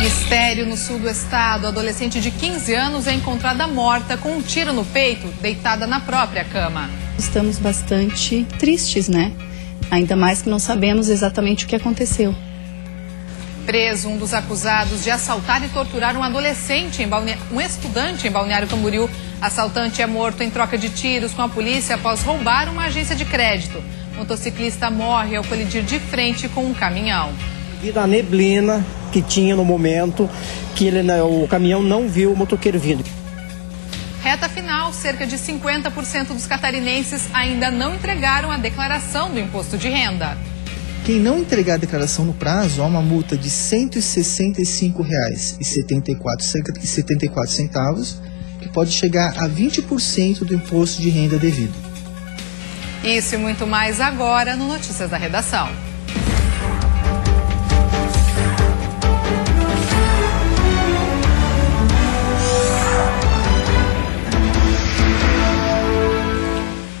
Mistério no sul do estado. A adolescente de 15 anos é encontrada morta com um tiro no peito, deitada na própria cama. Estamos bastante tristes, né? Ainda mais que não sabemos exatamente o que aconteceu. Preso um dos acusados de assaltar e torturar um adolescente, um estudante em Balneário Camboriú. Assaltante é morto em troca de tiros com a polícia após roubar uma agência de crédito. Motociclista morre ao colidir de frente com um caminhão. Devido à neblina que tinha no momento, que o caminhão não viu o motoqueiro vindo. Reta final, cerca de 50% dos catarinenses ainda não entregaram a declaração do imposto de renda. Quem não entregar a declaração no prazo, há uma multa de R$ 165,74, que pode chegar a 20% do imposto de renda devido. Isso e muito mais agora no Notícias da Redação.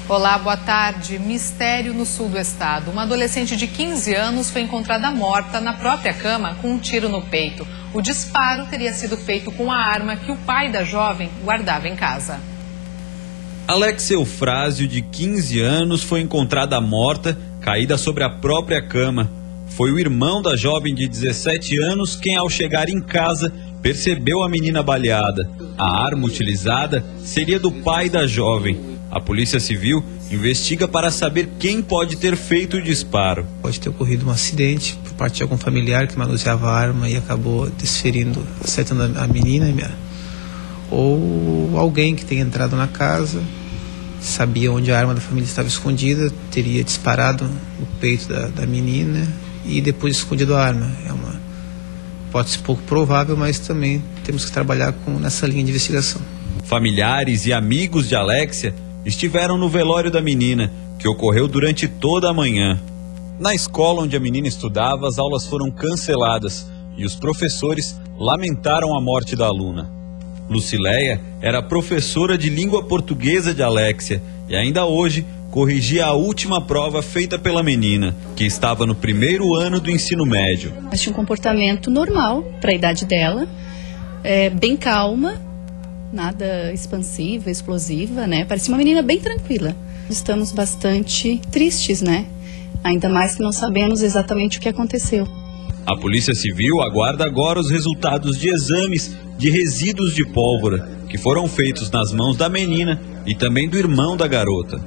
Olá, boa tarde. Mistério no sul do estado. Uma adolescente de 15 anos foi encontrada morta na própria cama com um tiro no peito. O disparo teria sido feito com a arma que o pai da jovem guardava em casa. Alexia Eufrásio, de 15 anos, foi encontrada morta, caída sobre a própria cama. Foi o irmão da jovem de 17 anos quem, ao chegar em casa, percebeu a menina baleada. A arma utilizada seria do pai da jovem. A Polícia Civil investiga para saber quem pode ter feito o disparo. Pode ter ocorrido um acidente por parte de algum familiar que manuseava a arma e acabou desferindo, acertando a menina. Ou alguém que tenha entrado na casa, sabia onde a arma da família estava escondida, teria disparado no peito da menina e depois escondido a arma. Pode ser pouco provável, mas também temos que trabalhar nessa linha de investigação. Familiares e amigos de Alexia estiveram no velório da menina, que ocorreu durante toda a manhã. Na escola onde a menina estudava, as aulas foram canceladas e os professores lamentaram a morte da aluna. Lucileia era professora de língua portuguesa de Alexia e ainda hoje corrigia a última prova feita pela menina, que estava no primeiro ano do ensino médio. Mas tinha um comportamento normal para a idade dela, bem calma. Nada expansiva, explosiva, né? Parecia uma menina bem tranquila. Estamos bastante tristes, né? Ainda mais que não sabemos exatamente o que aconteceu. A Polícia Civil aguarda agora os resultados de exames de resíduos de pólvora que foram feitos nas mãos da menina e também do irmão da garota.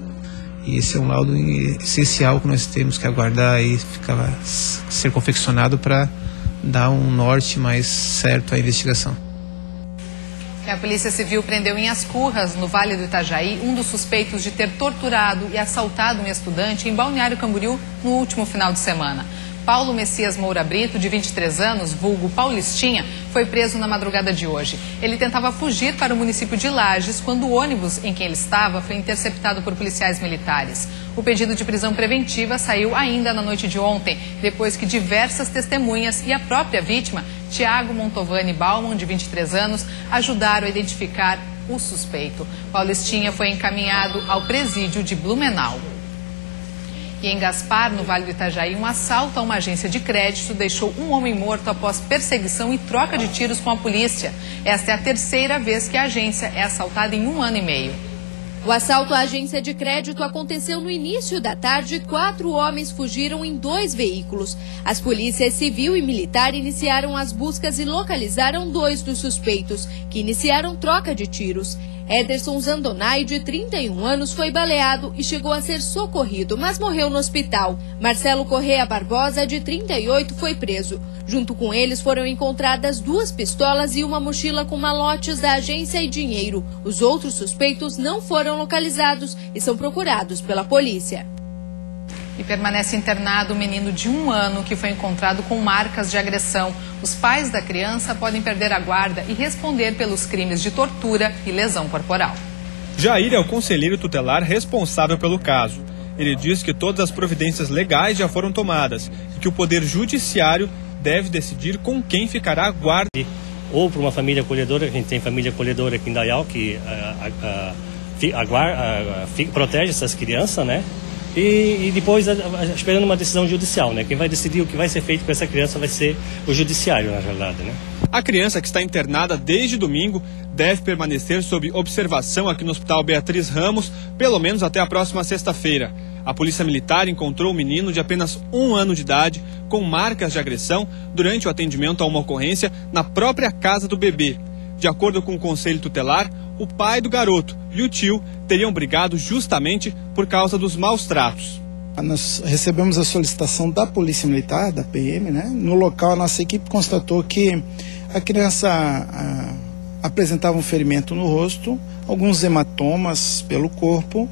E esse é um laudo essencial que nós temos que aguardar e ser confeccionado para dar um norte mais certo à investigação. A Polícia Civil prendeu em Ascurras, no Vale do Itajaí, um dos suspeitos de ter torturado e assaltado um estudante em Balneário Camboriú no último final de semana. Paulo Messias Moura Brito, de 23 anos, vulgo Paulistinha, foi preso na madrugada de hoje. Ele tentava fugir para o município de Lages quando o ônibus em que ele estava foi interceptado por policiais militares. O pedido de prisão preventiva saiu ainda na noite de ontem, depois que diversas testemunhas e a própria vítima, Tiago Montovani Bauman, de 23 anos, ajudaram a identificar o suspeito. Paulistinha foi encaminhado ao presídio de Blumenau. E em Gaspar, no Vale do Itajaí, um assalto a uma agência de crédito deixou um homem morto após perseguição e troca de tiros com a polícia. Esta é a terceira vez que a agência é assaltada em 1 ano e meio. O assalto à agência de crédito aconteceu no início da tarde. 4 homens fugiram em 2 veículos. As polícias civil e militar iniciaram as buscas e localizaram 2 dos suspeitos, que iniciaram troca de tiros. Ederson Zandonai, de 31 anos, foi baleado e chegou a ser socorrido, mas morreu no hospital. Marcelo Correia Barbosa, de 38, foi preso. Junto com eles foram encontradas 2 pistolas e uma mochila com malotes da agência e dinheiro. Os outros suspeitos não foram localizados e são procurados pela polícia. E permanece internado um menino de 1 ano que foi encontrado com marcas de agressão. Os pais da criança podem perder a guarda e responder pelos crimes de tortura e lesão corporal. Jair é o conselheiro tutelar responsável pelo caso. Ele diz que todas as providências legais já foram tomadas e que o Poder Judiciário deve decidir com quem ficará a guarda. Ou para uma família acolhedora, a gente tem família acolhedora aqui em Dayal que protege essas crianças, né? e depois esperando uma decisão judicial, né? Quem vai decidir o que vai ser feito com essa criança vai ser o judiciário, na verdade, né? A criança, que está internada desde domingo, deve permanecer sob observação aqui no Hospital Beatriz Ramos, pelo menos até a próxima sexta-feira. A Polícia Militar encontrou o menino de apenas 1 ano de idade com marcas de agressão durante o atendimento a uma ocorrência na própria casa do bebê. De acordo com o Conselho Tutelar, o pai do garoto e o tio teriam brigado justamente por causa dos maus tratos. Nós recebemos a solicitação da Polícia Militar, da PM, né? No local, a nossa equipe constatou que a criança apresentava um ferimento no rosto, alguns hematomas pelo corpo,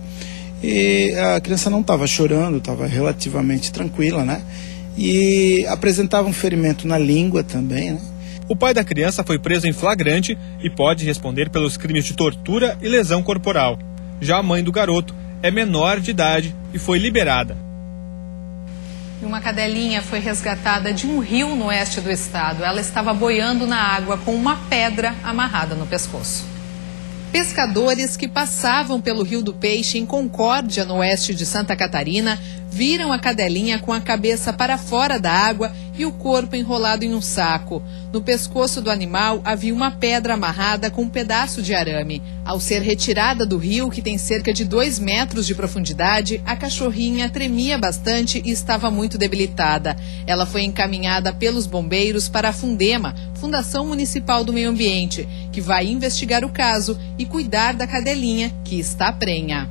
e a criança não estava chorando, estava relativamente tranquila, né? E apresentava um ferimento na língua também, né? O pai da criança foi preso em flagrante e pode responder pelos crimes de tortura e lesão corporal. Já a mãe do garoto é menor de idade e foi liberada. E uma cadelinha foi resgatada de um rio no oeste do estado. Ela estava boiando na água com uma pedra amarrada no pescoço. Pescadores que passavam pelo Rio do Peixe, em Concórdia, no oeste de Santa Catarina, viram a cadelinha com a cabeça para fora da água e o corpo enrolado em um saco. No pescoço do animal havia uma pedra amarrada com um pedaço de arame. Ao ser retirada do rio, que tem cerca de 2 metros de profundidade, a cachorrinha tremia bastante e estava muito debilitada. Ela foi encaminhada pelos bombeiros para a Fundema, Fundação Municipal do Meio Ambiente, que vai investigar o caso e cuidar da cadelinha, que está prenha.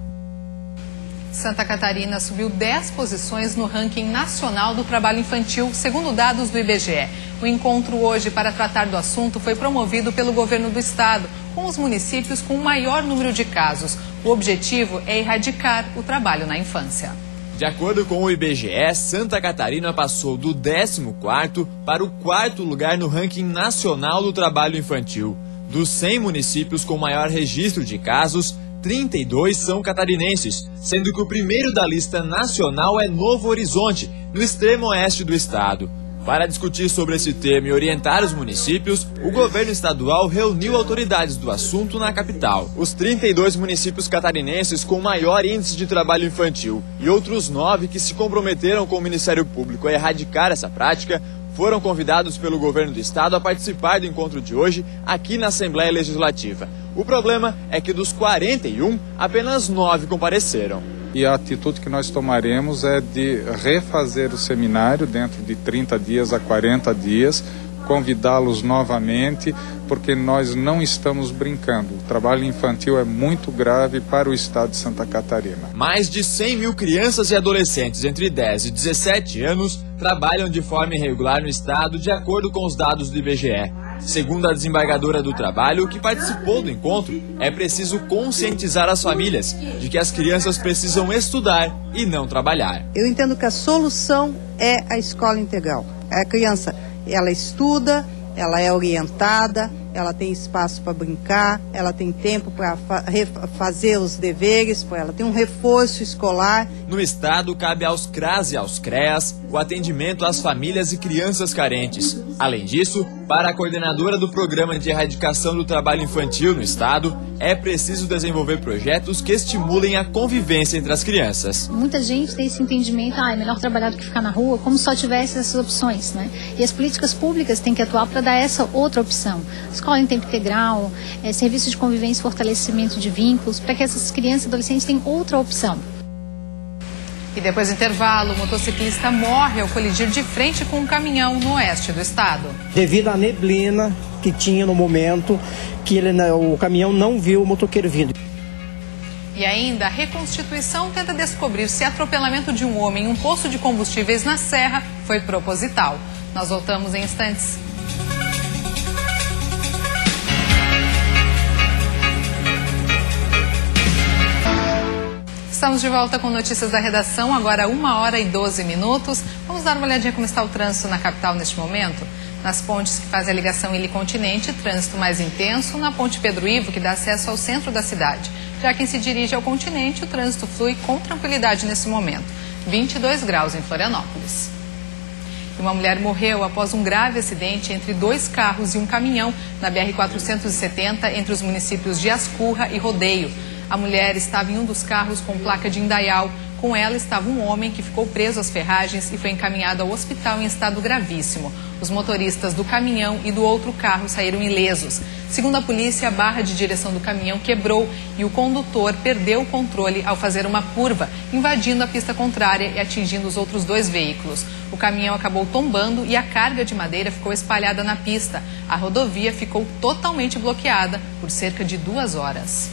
Santa Catarina subiu 10 posições no ranking nacional do trabalho infantil, segundo dados do IBGE. O encontro hoje para tratar do assunto foi promovido pelo governo do estado, com os municípios com o maior número de casos. O objetivo é erradicar o trabalho na infância. De acordo com o IBGE, Santa Catarina passou do 14º para o 4º lugar no ranking nacional do trabalho infantil. Dos 100 municípios com maior registro de casos, 32 são catarinenses, sendo que o primeiro da lista nacional é Novo Horizonte, no extremo oeste do estado. Para discutir sobre esse tema e orientar os municípios, o governo estadual reuniu autoridades do assunto na capital. Os 32 municípios catarinenses com maior índice de trabalho infantil e outros 9 que se comprometeram com o Ministério Público a erradicar essa prática foram convidados pelo governo do estado a participar do encontro de hoje aqui na Assembleia Legislativa. O problema é que dos 41, apenas 9 compareceram. E a atitude que nós tomaremos é de refazer o seminário dentro de 30 dias a 40 dias, convidá-los novamente, porque nós não estamos brincando. O trabalho infantil é muito grave para o estado de Santa Catarina. Mais de 100 mil crianças e adolescentes entre 10 e 17 anos trabalham de forma irregular no estado, de acordo com os dados do IBGE. Segundo a desembargadora do trabalho, que participou do encontro, é preciso conscientizar as famílias de que as crianças precisam estudar e não trabalhar. Eu entendo que a solução é a escola integral. A criança, ela estuda, ela é orientada, ela tem espaço para brincar, ela tem tempo para fazer os deveres, ela tem um reforço escolar. No estado, cabe aos CRAS e aos CREAS o atendimento às famílias e crianças carentes. Além disso, para a coordenadora do Programa de Erradicação do Trabalho Infantil no estado, é preciso desenvolver projetos que estimulem a convivência entre as crianças. Muita gente tem esse entendimento, é melhor trabalhar do que ficar na rua, como se só tivesse essas opções, né? E as políticas públicas têm que atuar para dar essa outra opção. Escola em tempo integral, serviços de convivência e fortalecimento de vínculos, para que essas crianças e adolescentes tenham outra opção. E depois do intervalo, o motociclista morre ao colidir de frente com um caminhão no oeste do estado. Devido à neblina que tinha no momento, que o caminhão não viu o motoqueiro vindo. E ainda, a reconstituição tenta descobrir se atropelamento de um homem em um posto de combustíveis na Serra foi proposital. Nós voltamos em instantes. Estamos de volta com notícias da redação, agora 1h12. Vamos dar uma olhadinha como está o trânsito na capital neste momento. Nas pontes que fazem a ligação Ilha-Continente, trânsito mais intenso. Na ponte Pedro Ivo, que dá acesso ao centro da cidade. Já quem se dirige ao continente, o trânsito flui com tranquilidade nesse momento. 22 graus em Florianópolis. Uma mulher morreu após um grave acidente entre 2 carros e um caminhão na BR-470 entre os municípios de Ascurra e Rodeio. A mulher estava em um dos carros com placa de Indaial. Com ela estava um homem que ficou preso às ferragens e foi encaminhado ao hospital em estado gravíssimo. Os motoristas do caminhão e do outro carro saíram ilesos. Segundo a polícia, a barra de direção do caminhão quebrou e o condutor perdeu o controle ao fazer uma curva, invadindo a pista contrária e atingindo os outros 2 veículos. O caminhão acabou tombando e a carga de madeira ficou espalhada na pista. A rodovia ficou totalmente bloqueada por cerca de 2 horas.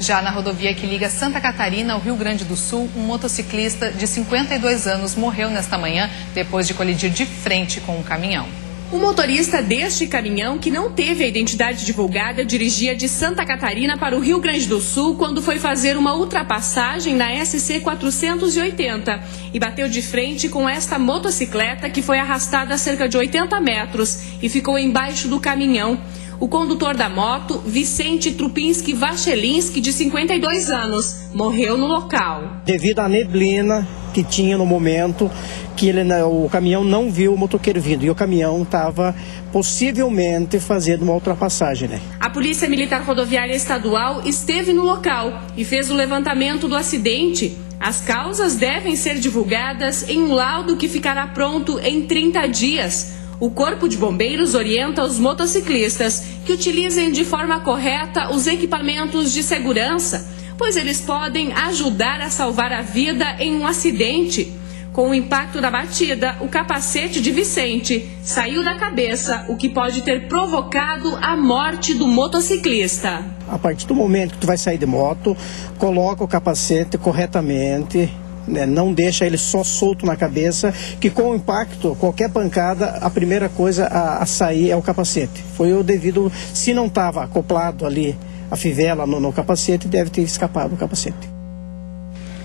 Já na rodovia que liga Santa Catarina ao Rio Grande do Sul, um motociclista de 52 anos morreu nesta manhã depois de colidir de frente com um caminhão. O motorista deste caminhão, que não teve a identidade divulgada, dirigia de Santa Catarina para o Rio Grande do Sul quando foi fazer uma ultrapassagem na SC 480 e bateu de frente com esta motocicleta que foi arrastada a cerca de 80 metros e ficou embaixo do caminhão. O condutor da moto, Vicente Trupinski Vachelinski, de 52 anos, morreu no local. Devido à neblina que tinha no momento, que o caminhão não viu o motoqueiro vindo e o caminhão estava possivelmente fazendo uma ultrapassagem, né? A Polícia Militar Rodoviária Estadual esteve no local e fez o levantamento do acidente. As causas devem ser divulgadas em um laudo que ficará pronto em 30 dias. O Corpo de Bombeiros orienta os motociclistas que utilizem de forma correta os equipamentos de segurança, pois eles podem ajudar a salvar a vida em um acidente. Com o impacto da batida, o capacete de Vicente saiu da cabeça, o que pode ter provocado a morte do motociclista. A partir do momento que tu vai sair de moto, coloca o capacete corretamente, né? Não deixa ele só solto na cabeça, que com o impacto, qualquer pancada, a primeira coisa a sair é o capacete. Foi o devido, se não estava acoplado ali a fivela no capacete, deve ter escapado o capacete.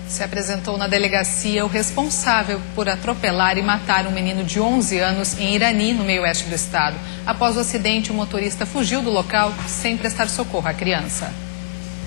Se apresentou na delegacia o responsável por atropelar e matar um menino de 11 anos em Irani, no meio-oeste do estado. Após o acidente, o motorista fugiu do local sem prestar socorro à criança.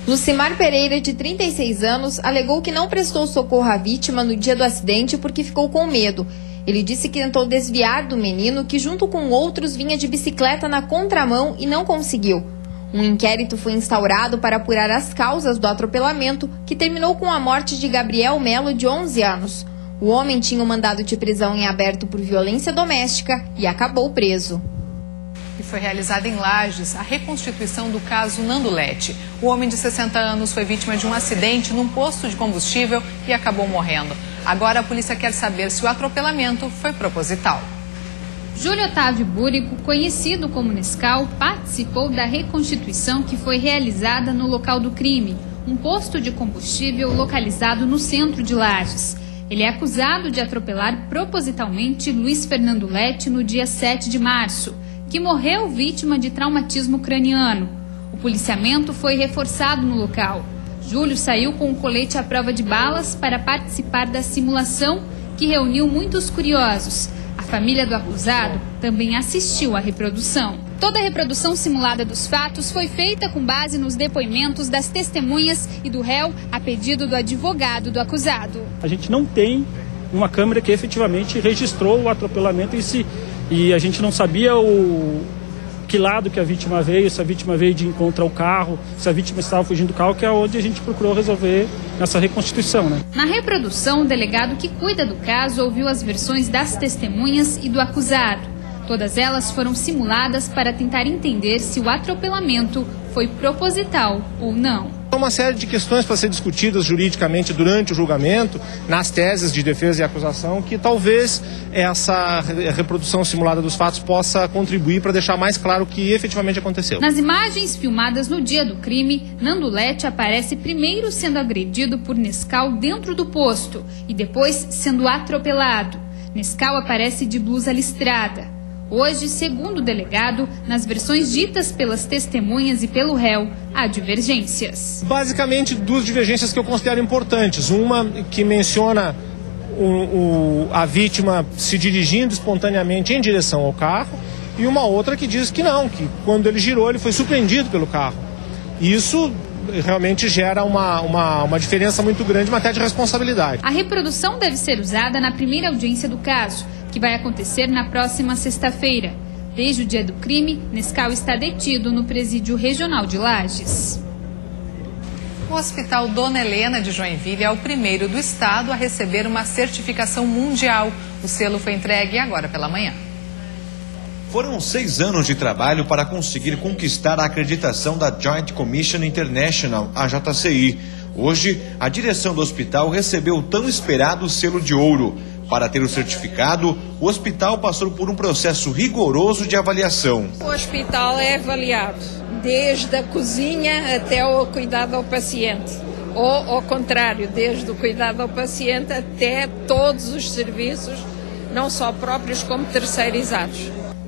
Lucimar Pereira, de 36 anos, alegou que não prestou socorro à vítima no dia do acidente porque ficou com medo. Ele disse que tentou desviar do menino, que junto com outros vinha de bicicleta na contramão e não conseguiu. Um inquérito foi instaurado para apurar as causas do atropelamento, que terminou com a morte de Gabriel Melo, de 11 anos. O homem tinha um mandado de prisão em aberto por violência doméstica e acabou preso. E foi realizada em Lages a reconstituição do caso Nandolete. O homem de 60 anos foi vítima de um acidente num posto de combustível e acabou morrendo. Agora a polícia quer saber se o atropelamento foi proposital. Júlio Otávio Búrico, conhecido como Nescau, participou da reconstituição que foi realizada no local do crime, um posto de combustível localizado no centro de Lages. Ele é acusado de atropelar propositalmente Luiz Fernando Lete no dia 7 de março, que morreu vítima de traumatismo craniano. O policiamento foi reforçado no local. Júlio saiu com um colete à prova de balas para participar da simulação, que reuniu muitos curiosos. A família do acusado também assistiu à reprodução. Toda a reprodução simulada dos fatos foi feita com base nos depoimentos das testemunhas e do réu a pedido do advogado do acusado. A gente não tem uma câmera que efetivamente registrou o atropelamento em si. E a gente não sabia que lado que a vítima veio, se a vítima veio de encontro ao carro, se a vítima estava fugindo do carro, que é onde a gente procurou resolver nessa reconstituição, né? Na reprodução, o delegado que cuida do caso ouviu as versões das testemunhas e do acusado. Todas elas foram simuladas para tentar entender se o atropelamento foi proposital ou não. Há uma série de questões para ser discutidas juridicamente durante o julgamento, nas teses de defesa e acusação, que talvez essa reprodução simulada dos fatos possa contribuir para deixar mais claro o que efetivamente aconteceu. Nas imagens filmadas no dia do crime, Nandolete aparece primeiro sendo agredido por Nescau dentro do posto e depois sendo atropelado. Nescau aparece de blusa listrada. Hoje, segundo o delegado, nas versões ditas pelas testemunhas e pelo réu, há divergências. Basicamente, duas divergências que eu considero importantes. Uma que menciona a vítima se dirigindo espontaneamente em direção ao carro e uma outra que diz que não, que quando ele girou ele foi surpreendido pelo carro. Isso realmente gera uma diferença muito grande em matéria de responsabilidade. A reprodução deve ser usada na primeira audiência do caso, que vai acontecer na próxima sexta-feira. Desde o dia do crime, Nescau está detido no Presídio Regional de Lages. O Hospital Dona Helena de Joinville é o primeiro do estado a receber uma certificação mundial. O selo foi entregue agora pela manhã. Foram 6 anos de trabalho para conseguir conquistar a acreditação da Joint Commission International, a JCI. Hoje, a direção do hospital recebeu o tão esperado selo de ouro. Para ter o certificado, o hospital passou por um processo rigoroso de avaliação. O hospital é avaliado desde a cozinha até o cuidado ao paciente. Ou, ao contrário, desde o cuidado ao paciente até todos os serviços, não só próprios como terceirizados.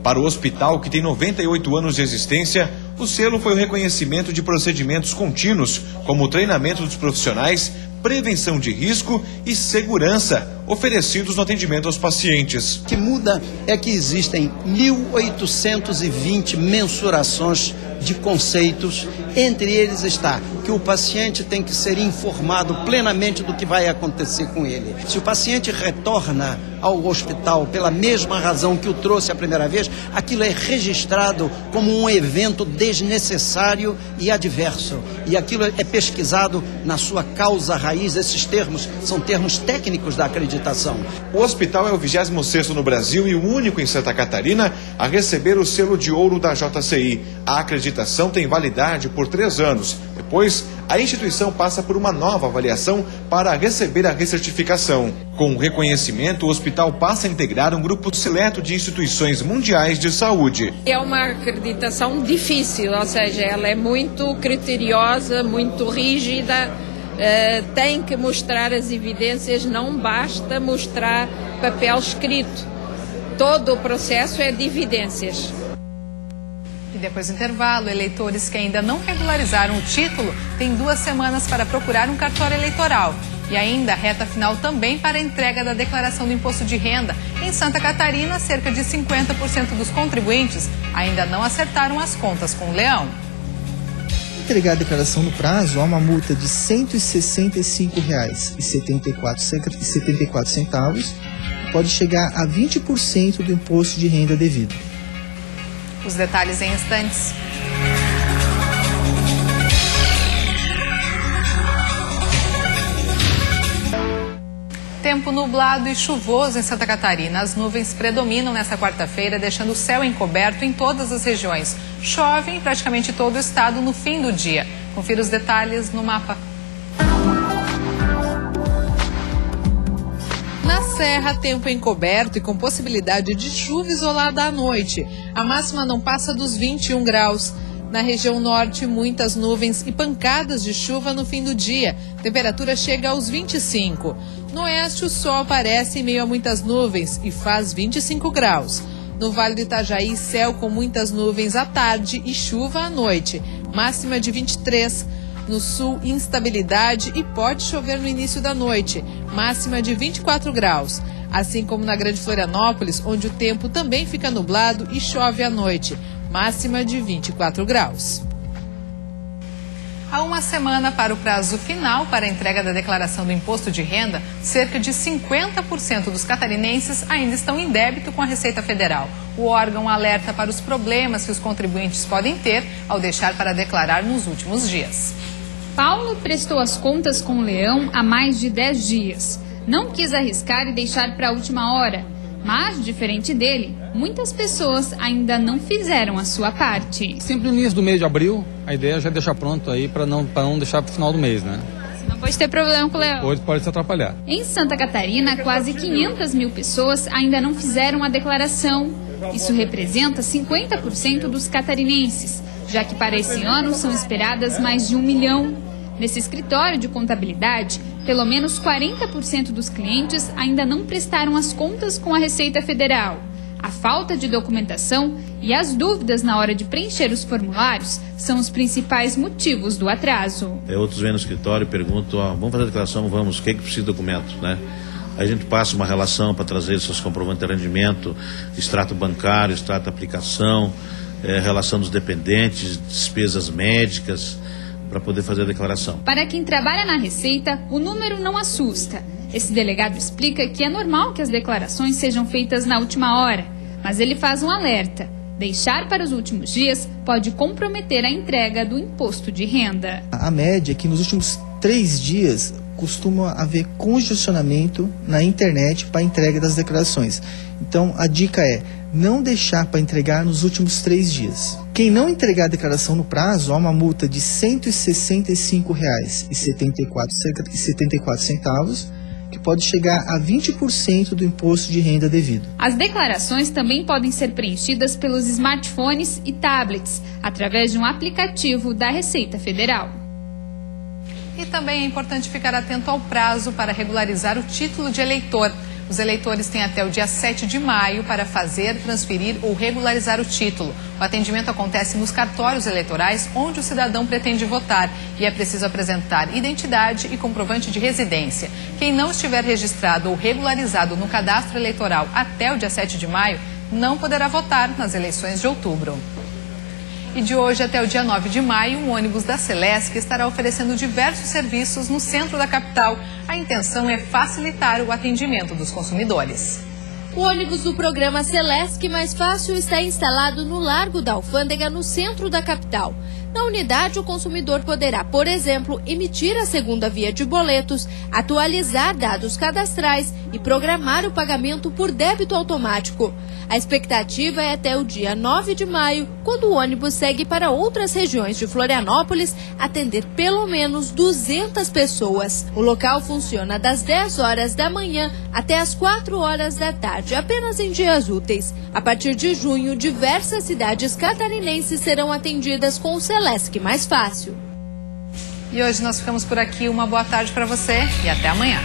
Para o hospital, que tem 98 anos de existência, o selo foi o reconhecimento de procedimentos contínuos, como o treinamento dos profissionais, prevenção de risco e segurança oferecidos no atendimento aos pacientes. O que muda é que existem 1.820 mensurações de conceitos. Entre eles está que o paciente tem que ser informado plenamente do que vai acontecer com ele. Se o paciente retorna ao hospital pela mesma razão que o trouxe a primeira vez, aquilo é registrado como um evento desnecessário e adverso. E aquilo é pesquisado na sua causa raiz. Esses termos são termos técnicos da acreditação. O hospital é o 26º no Brasil e o único em Santa Catarina a receber o selo de ouro da JCI. A acreditação tem validade por 3 anos. Depois, a instituição passa por uma nova avaliação para receber a recertificação. Com o reconhecimento, o hospital passa a integrar um grupo seleto de instituições mundiais de saúde. É uma acreditação difícil, ou seja, ela é muito criteriosa, muito rígida, tem que mostrar as evidências, não basta mostrar papel escrito. Todo o processo é de evidências. E depois do intervalo, eleitores que ainda não regularizaram o título têm 2 semanas para procurar um cartório eleitoral. E ainda a reta final também para a entrega da declaração do imposto de renda. Em Santa Catarina, cerca de 50% dos contribuintes ainda não acertaram as contas com o Leão. Entregar a declaração no prazo, há uma multa de R$ 165,74, pode chegar a 20% do imposto de renda devido. Os detalhes em instantes. Tempo nublado e chuvoso em Santa Catarina. As nuvens predominam nesta quarta-feira, deixando o céu encoberto em todas as regiões. Chove em praticamente todo o estado no fim do dia. Confira os detalhes no mapa. Na Serra, tempo encoberto e com possibilidade de chuva isolada à noite. A máxima não passa dos 21 graus. Na região norte, muitas nuvens e pancadas de chuva no fim do dia. Temperatura chega aos 25. No oeste, o sol aparece em meio a muitas nuvens e faz 25 graus. No Vale do Itajaí, céu com muitas nuvens à tarde e chuva à noite. Máxima de 23. No sul, instabilidade e pode chover no início da noite. Máxima de 24 graus. Assim como na Grande Florianópolis, onde o tempo também fica nublado e chove à noite. Máxima de 24 graus. Há uma semana para o prazo final para a entrega da declaração do imposto de renda, cerca de 50% dos catarinenses ainda estão em débito com a Receita Federal. O órgão alerta para os problemas que os contribuintes podem ter ao deixar para declarar nos últimos dias. Paulo prestou as contas com o Leão há mais de 10 dias. Não quis arriscar e deixar para a última hora. Mas, diferente dele, muitas pessoas ainda não fizeram a sua parte. Sempre no início do mês de abril, a ideia é já deixar pronto aí para não deixar para o final do mês, né? Não pode ter problema com o Leão. Pode se atrapalhar. Em Santa Catarina, quase 500 mil pessoas ainda não fizeram a declaração. Isso representa 50% dos catarinenses, já que para esse ano são esperadas mais de 1 milhão. Nesse escritório de contabilidade, pelo menos 40% dos clientes ainda não prestaram as contas com a Receita Federal. A falta de documentação e as dúvidas na hora de preencher os formulários são os principais motivos do atraso. Outros vêm no escritório e perguntam, vamos fazer a declaração, vamos, o que é que precisa de documento, né? A gente passa uma relação para trazer seus comprovantes de rendimento, extrato bancário, extrato de aplicação, relação dos dependentes, despesas médicas, para poder fazer a declaração. Para quem trabalha na Receita, o número não assusta. Esse delegado explica que é normal que as declarações sejam feitas na última hora, mas ele faz um alerta. Deixar para os últimos dias pode comprometer a entrega do imposto de renda. A média é que nos últimos 3 dias costuma haver congestionamento na internet para a entrega das declarações. Então, a dica é não deixar para entregar nos últimos 3 dias. Quem não entregar a declaração no prazo, há uma multa de R$ 165,74, que pode chegar a 20% do imposto de renda devido. As declarações também podem ser preenchidas pelos smartphones e tablets, através de um aplicativo da Receita Federal. E também é importante ficar atento ao prazo para regularizar o título de eleitor. Os eleitores têm até o dia 7 de maio para fazer, transferir ou regularizar o título. O atendimento acontece nos cartórios eleitorais onde o cidadão pretende votar e é preciso apresentar identidade e comprovante de residência. Quem não estiver registrado ou regularizado no cadastro eleitoral até o dia 7 de maio não poderá votar nas eleições de outubro. E de hoje até o dia 9 de maio, um ônibus da Celesc estará oferecendo diversos serviços no centro da capital. A intenção é facilitar o atendimento dos consumidores. O ônibus do programa Celesc Mais Fácil está instalado no Largo da Alfândega, no centro da capital. Na unidade, o consumidor poderá, por exemplo, emitir a segunda via de boletos, atualizar dados cadastrais e programar o pagamento por débito automático. A expectativa é até o dia 9 de maio, quando o ônibus segue para outras regiões de Florianópolis, atender pelo menos 200 pessoas. O local funciona das 10 horas da manhã até as 4 horas da tarde, apenas em dias úteis. A partir de junho, diversas cidades catarinenses serão atendidas com o Celesc Mais Fácil. E hoje nós ficamos por aqui. Uma boa tarde para você e até amanhã.